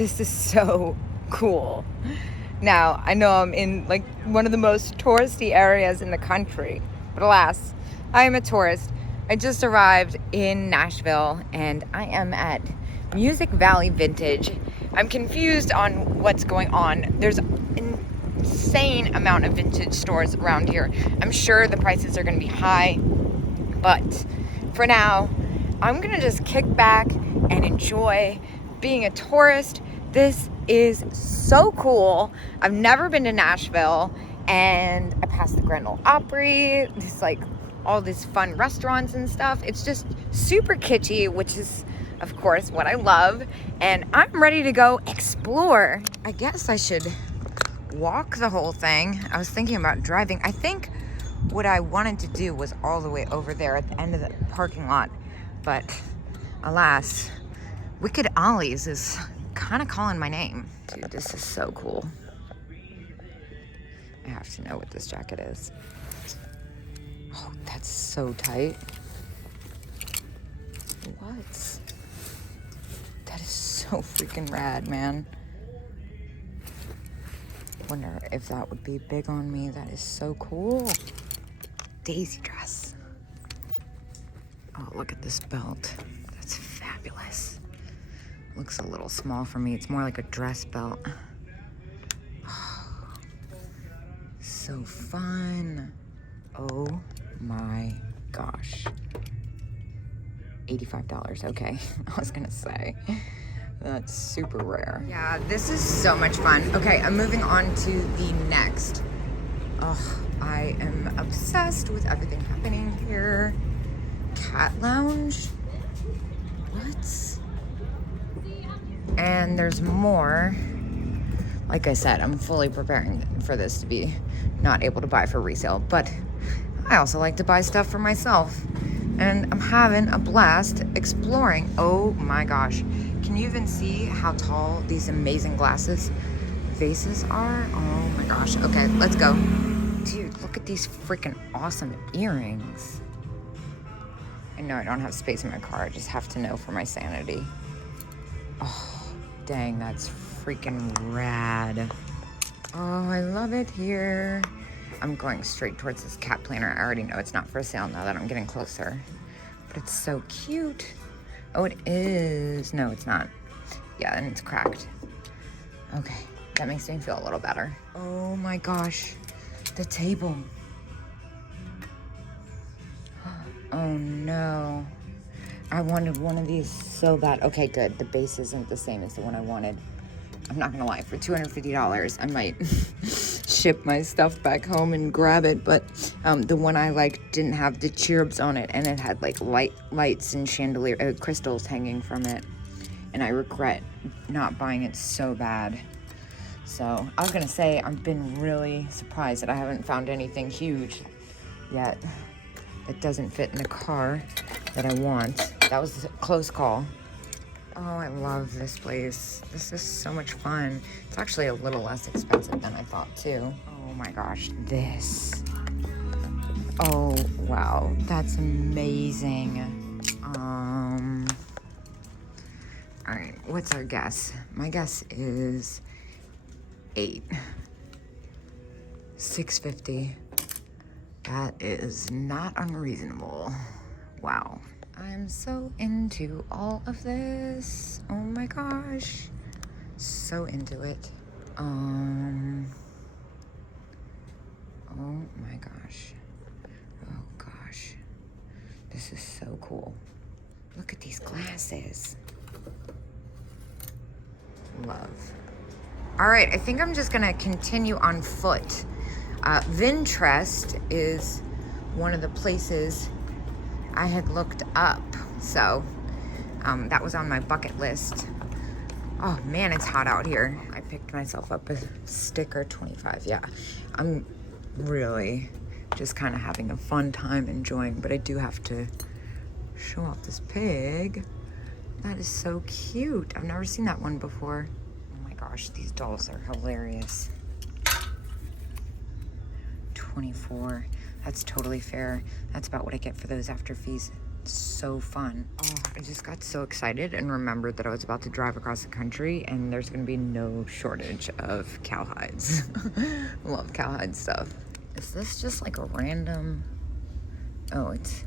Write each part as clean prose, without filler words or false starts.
This is so cool. Now, I know I'm in like one of the most touristy areas in the country, but alas, I am a tourist. I just arrived in Nashville and I am at Music Valley Vintage. I'm confused on what's going on. There's an insane amount of vintage stores around here. I'm sure the prices are gonna be high, but for now, I'm gonna just kick back and enjoy being a tourist. This is so cool. I've never been to Nashville, and I passed the Grand Ole Opry. There's like all these fun restaurants and stuff. It's just super kitschy, which is of course what I love, and I'm ready to go explore. I guess I should walk the whole thing. I was thinking about driving. I think what I wanted to do was all the way over there at the end of the parking lot, but alas, Wicked Ollie's is kind of calling my name. Dude, this is so cool. I have to know what this jacket is. Oh, that's so tight. What? That is so freaking rad, man. Wonder if that would be big on me. That is so cool. Daisy dress. Oh, look at this belt. That's fabulous. Looks a little small for me. It's more like a dress belt. Oh, so fun. Oh my gosh. $85. Okay, I was gonna say. That's super rare. Yeah, this is so much fun. Okay, I'm moving on to the next. Oh, I am obsessed with everything happening here. Cat lounge? What? And there's more. Like I said, I'm fully preparing for this to be not able to buy for resale, but I also like to buy stuff for myself. And I'm having a blast exploring. Oh my gosh. Can you even see how tall these amazing glasses vases are? Oh my gosh. Okay, let's go. Dude, look at these freaking awesome earrings. I know I don't have space in my car. I just have to know for my sanity. Oh, dang, that's freaking rad. Oh, I love it here. I'm going straight towards this cat planner. I already know it's not for sale now that I'm getting closer. But it's so cute. Oh, it is. No, it's not. Yeah, and it's cracked. Okay, that makes me feel a little better. Oh my gosh, the table. Oh no. I wanted one of these so bad. Okay, good. The base isn't the same as the one I wanted. I'm not gonna lie, for $250, I might ship my stuff back home and grab it, but the one I liked didn't have the cherubs on it, and it had like lights and chandelier crystals hanging from it, and I regret not buying it so bad. So I was gonna say, I've been really surprised that I haven't found anything huge yet that doesn't fit in the car that I want. That was a close call. Oh, I love this place. This is so much fun. It's actually a little less expensive than I thought too. Oh my gosh, this. Oh, wow, that's amazing. All right, what's our guess? My guess is 8. $650. That is not unreasonable. Wow. I'm so into all of this. Oh my gosh. So into it. Oh my gosh. Oh gosh. This is so cool. Look at these glasses. Love. All right, I think I'm just gonna continue on foot. Vintrest is one of the places I had looked up, so that was on my bucket list. Oh man, it's hot out here. I picked myself up a sticker, 25. Yeah, I'm really just kind of having a fun time enjoying, but I do have to show off this pig. That is so cute. I've never seen that one before. Oh my gosh, these dolls are hilarious. 24. That's totally fair. That's about what I get for those after fees. It's so fun. Oh, I just got so excited and remembered that I was about to drive across the country and there's gonna be no shortage of cowhides. Love cowhide stuff. Is this just like a random, oh, it's,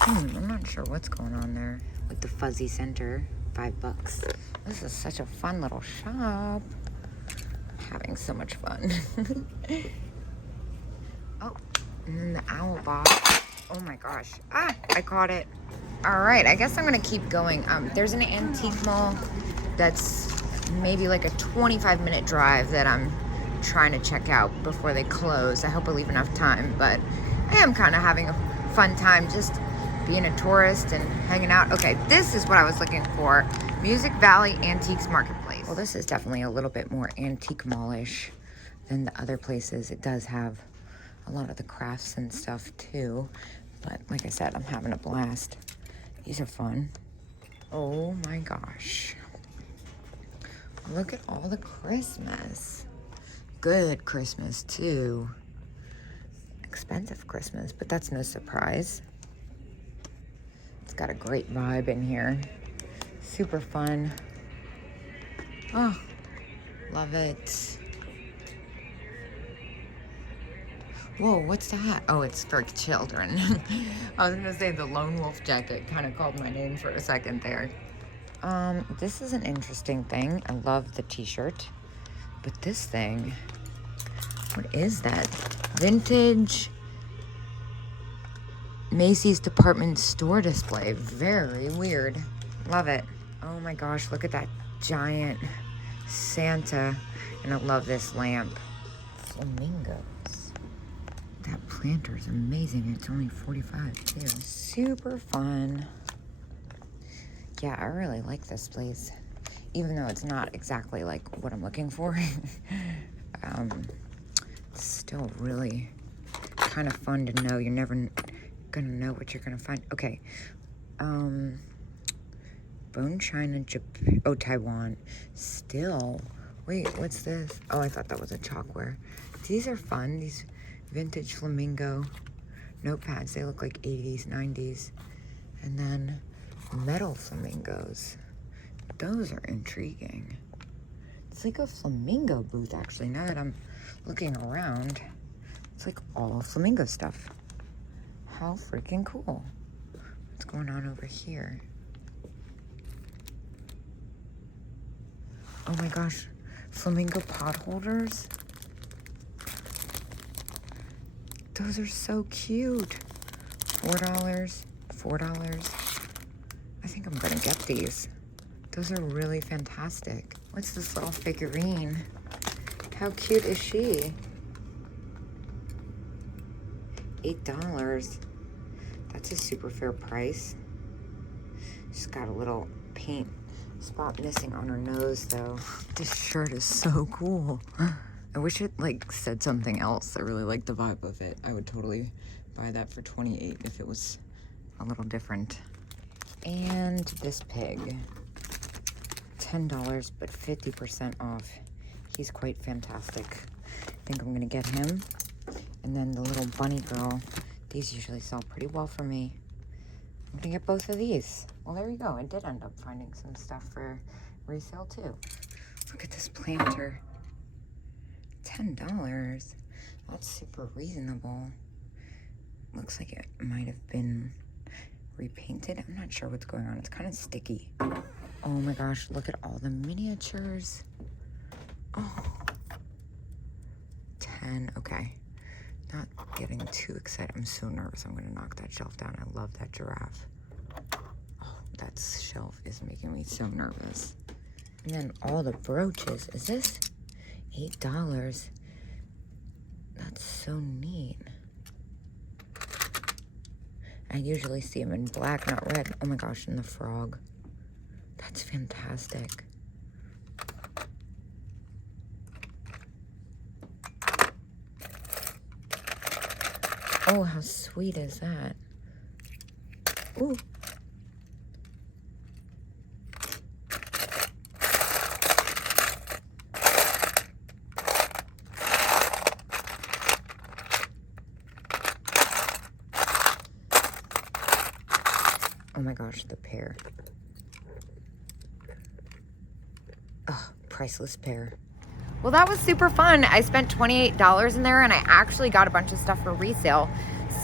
I'm not sure what's going on there. With the fuzzy center, $5. This is such a fun little shop. Having so much fun. Oh, and then the owl box. Oh my gosh. Ah, I caught it. All right, I guess I'm gonna keep going. There's an antique mall that's maybe like a 25-minute drive that I'm trying to check out before they close. I hope I leave enough time, but I am kind of having a fun time just being a tourist and hanging out. Okay, this is what I was looking for. Music Valley Antiques Marketplace. Well, this is definitely a little bit more antique mall-ish than the other places. It does have a lot of the crafts and stuff too, but like I said, I'm having a blast. These are fun. Oh my gosh. Look at all the Christmas. Good Christmas too. Expensive Christmas, but that's no surprise. It's got a great vibe in here. Super fun. Oh, love it. Whoa, what's that? Oh, it's for children. I was gonna say the lone wolf jacket kind of called my name for a second there. This is an interesting thing. I love the t-shirt, but this thing, what is that? Vintage Macy's department store display. Very weird. Love it. Oh my gosh, look at that giant Santa. And I love this lamp. Flamingos. That planter is amazing. It's only $45 too. Super fun. Yeah, I really like this place. Even though it's not exactly like what I'm looking for. It's still really kind of fun to know. You're never gonna know what you're gonna find. Okay. Bone China, Japan. Oh, Taiwan. Still. Wait, what's this? Oh, I thought that was a chalkware. These are fun. These vintage flamingo notepads. They look like 80s, 90s. And then metal flamingos. Those are intriguing. It's like a flamingo booth, actually. Now that I'm looking around, it's like all flamingo stuff. How freaking cool. What's going on over here? Oh my gosh. Flamingo pot holders. Those are so cute. $4. I think I'm gonna get these. Those are really fantastic. What's this little figurine? How cute is she? $8. That's a super fair price. She's got a little paint spot missing on her nose though. This shirt is so cool. I wish it like said something else. I really like the vibe of it. I would totally buy that for $28 if it was a little different. And this pig, $10 but 50% off. He's quite fantastic. I think I'm gonna get him. And then the little bunny girl. These usually sell pretty well for me. I'm gonna get both of these. Well, there you go. I did end up finding some stuff for resale too. Look at this planter. $10. That's super reasonable. Looks like it might have been repainted. I'm not sure what's going on. It's kind of sticky. Oh my gosh, look at all the miniatures. Oh, 10, okay. Not getting too excited. I'm so nervous. I'm gonna knock that shelf down. I love that giraffe. Oh, that shelf is making me so nervous. And then all the brooches. Is this $8? That's so neat. I usually see them in black, not red. Oh my gosh, and the frog. That's fantastic. Oh, how sweet is that? Ooh. gosh, the pear. Oh, priceless pear. Well, that was super fun. I spent $28 in there, and I actually got a bunch of stuff for resale.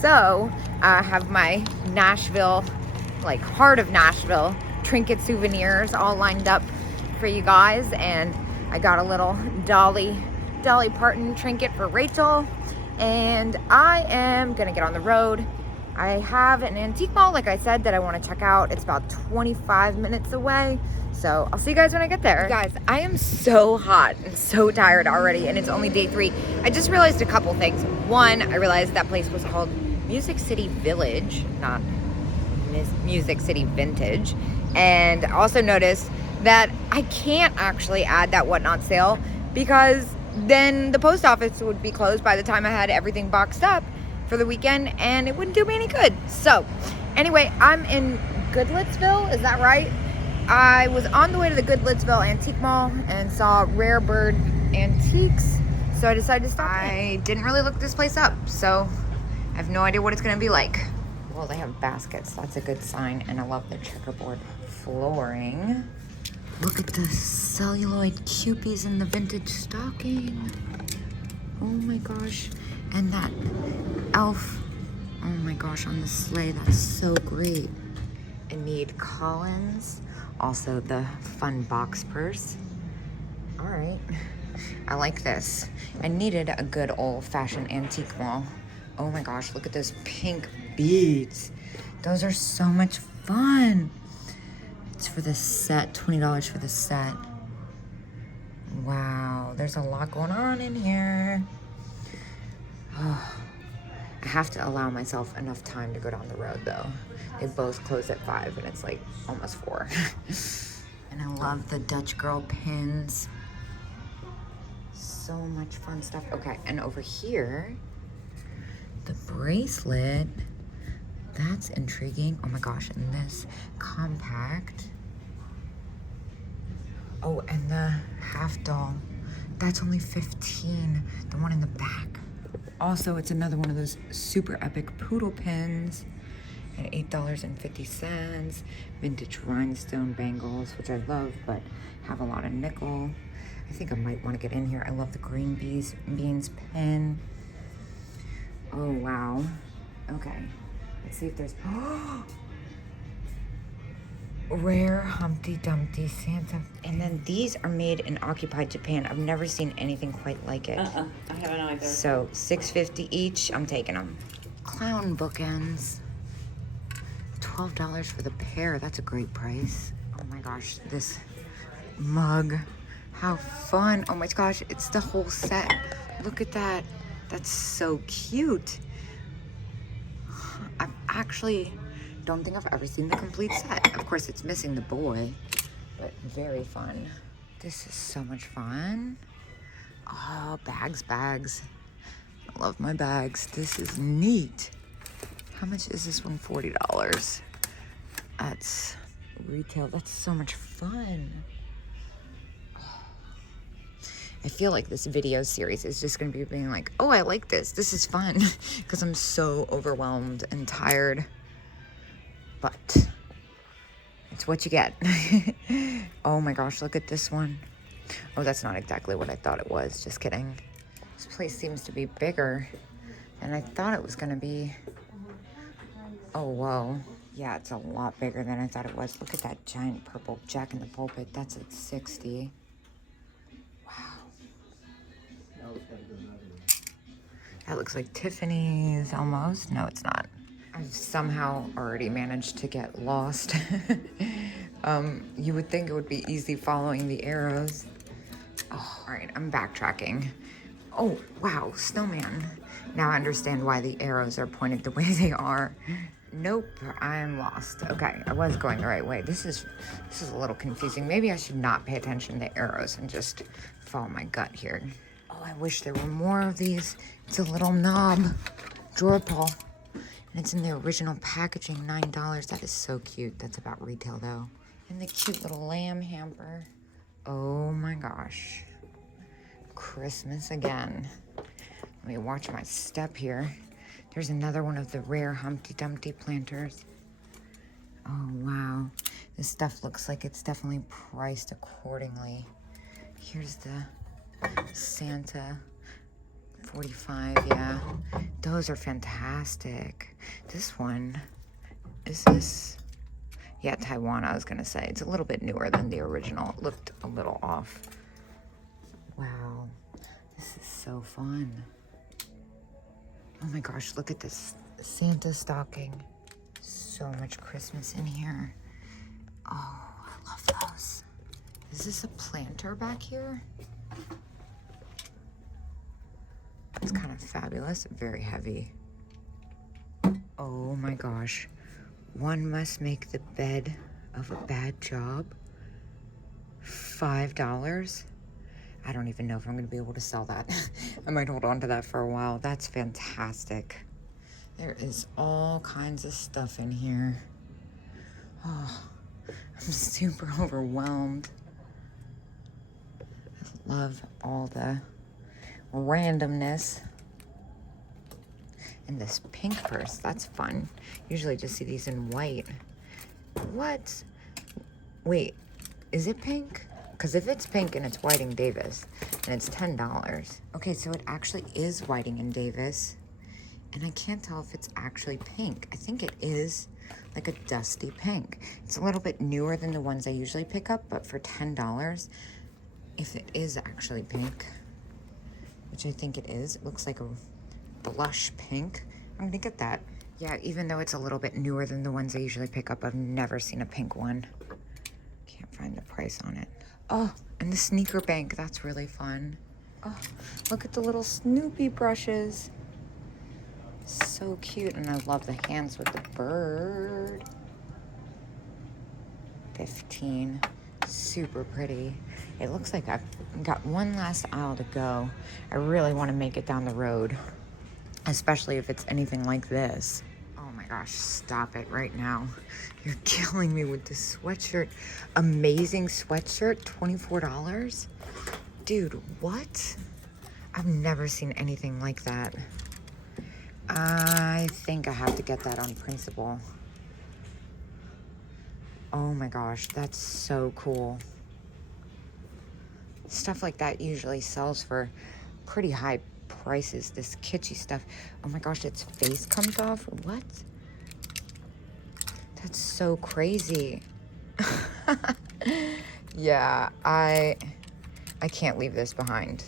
So I have my Nashville, like heart of Nashville, trinket souvenirs all lined up for you guys. And I got a little Dolly Parton trinket for Rachel. And I am gonna get on the road. I have an antique mall, like I said, that I want to check out. It's about 25 minutes away. So I'll see you guys when I get there. You guys, I am so hot and so tired already, and it's only day 3. I just realized a couple things. One, I realized that place was called Music City Village, not Music City Vintage. And also noticed that I can't actually add that Whatnot sale because then the post office would be closed by the time I had everything boxed up for the weekend, and it wouldn't do me any good. So anyway, I'm in Goodlettsville, is that right? I was on the way to the Goodlettsville Antique Mall and saw Rare Bird Antiques, so I decided to stop. I didn't really look this place up, so I have no idea what it's gonna be like. Well, they have baskets, that's a good sign, and I love the checkerboard flooring. Look at the celluloid Cupies in the vintage stocking. Oh my gosh. And that elf, oh my gosh, on the sleigh, that's so great. Enid Collins, also the fun box purse. All right, I like this. I needed a good old-fashioned antique mall. Oh my gosh, look at those pink beads. Those are so much fun. It's for the set, $20 for the set. Wow, there's a lot going on in here. Oh, I have to allow myself enough time to go down the road though. They both close at 5 and it's like almost 4. And I love the Dutch girl pins. So much fun stuff. Okay, and over here, the bracelet. That's intriguing. Oh my gosh, and this compact. Oh, and the half doll. That's only 15. The one in the back. Also, it's another one of those super epic poodle pins at $8.50. Vintage rhinestone bangles, which I love, but have a lot of nickel. I think I might want to get in here. I love the green beans pin. Oh, wow. Okay. Let's see if there's... Rare Humpty Dumpty Santa. And then these are made in occupied Japan. I've never seen anything quite like it. I haven't either. So $6.50 each. I'm taking them. Clown bookends. $12 for the pair. That's a great price. Oh my gosh, this mug. How fun. Oh my gosh, it's the whole set. Look at that. That's so cute. I actually don't think I've ever seen the complete set. Of course, it's missing the boy, but very fun. This is so much fun. Oh, bags. I love my bags. This is neat. How much is this one? $40. That's retail. That's so much fun. I feel like this video series is just gonna be being like, oh, I like this. This is fun. Because I'm so overwhelmed and tired. But it's what you get. Oh my gosh, look at this one. Oh, that's not exactly what I thought it was. Just kidding. This place seems to be bigger than I thought it was gonna be. Oh, whoa. Yeah, it's a lot bigger than I thought it was. Look at that giant purple Jack in the Pulpit. That's at $60. Wow. That looks like Tiffany's almost. No, it's not. I've somehow already managed to get lost. You would think it would be easy following the arrows. Oh, all right, I'm backtracking. Oh, wow, snowman. Now I understand why the arrows are pointed the way they are. Nope, I'm lost. Okay, I was going the right way. This is a little confusing. Maybe I should not pay attention to arrows and just follow my gut here. Oh, I wish there were more of these. It's a little knob drawer pull. And it's in the original packaging, $9. That is so cute. That's about retail though. And the cute little lamb hamper. Oh my gosh. Christmas again. Let me watch my step here. There's another one of the rare Humpty Dumpty planters. Oh, wow. This stuff looks like it's definitely priced accordingly. Here's the Santa 45, yeah. Those are fantastic. This one, is this? Yeah, Taiwan, I was gonna say. It's a little bit newer than the original. It looked a little off. Wow, this is so fun. Oh my gosh, look at this Santa stocking. So much Christmas in here. Oh, I love those. Is this a planter back here? It's kind of fabulous, very heavy. Oh my gosh. One must make the bed of a bad job. $5. I don't even know if I'm gonna be able to sell that. I might hold on to that for a while. That's fantastic. There is all kinds of stuff in here. Oh, I'm super overwhelmed. I love all the randomness. And this pink purse, that's fun. Usually just see these in white. What? Wait, is it pink? Because if it's pink and it's Whiting Davis, and it's $10. Okay, so it actually is Whiting and Davis. And I can't tell if it's actually pink. I think it is like a dusty pink. It's a little bit newer than the ones I usually pick up, but for $10, if it is actually pink, which I think it is, it looks like a blush pink. I'm gonna get that. Yeah, even though it's a little bit newer than the ones I usually pick up, I've never seen a pink one. Can't find the price on it. Oh, and the sneaker bank, that's really fun. Oh, look at the little Snoopy brushes. So cute, and I love the hands with the bird. 15, super pretty. It looks like I've got one last aisle to go. I really want to make it down the road, especially if it's anything like this. Oh my gosh, stop it right now. You're killing me with this sweatshirt. Amazing sweatshirt, $24? Dude, what? I've never seen anything like that. I think I have to get that on principle. Oh my gosh, that's so cool. Stuff like that usually sells for pretty high prices, this kitschy stuff. Oh my gosh, its face comes off. What? That's so crazy. Yeah, I can't leave this behind.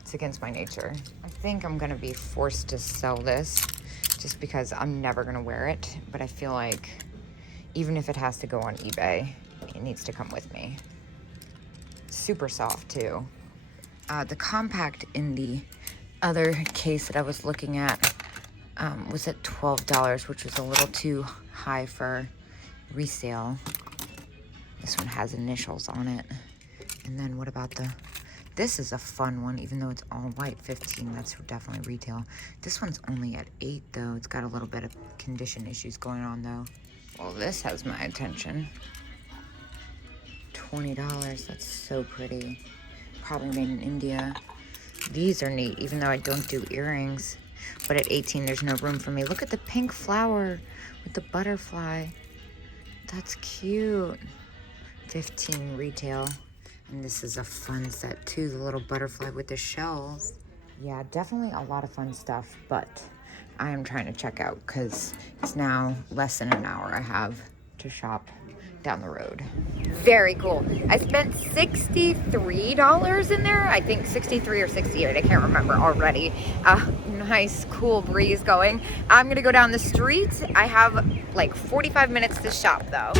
It's against my nature. I think I'm gonna be forced to sell this just because I'm never gonna wear it, but I feel like even if it has to go on eBay, it needs to come with me. Super soft too. The compact in the other case that I was looking at was at $12, which was a little too high for resale. This one has initials on it. And then what about this is a fun one, even though it's all white, 15, that's definitely retail. This one's only at 8 though. It's got a little bit of condition issues going on though. Well, this has my attention. $20, that's so pretty. Probably made in India. These are neat, even though I don't do earrings. But at 18, there's no room for me. Look at the pink flower with the butterfly. That's cute. 15 retail. And this is a fun set too, the little butterfly with the shells. Yeah, definitely a lot of fun stuff, but I am trying to check out because it's now less than an hour I have to shop down the road. Very cool. I spent $63 in there. I think 63 or 68, I can't remember already. Nice cool breeze going. I'm gonna go down the street. I have like 45 minutes to shop though.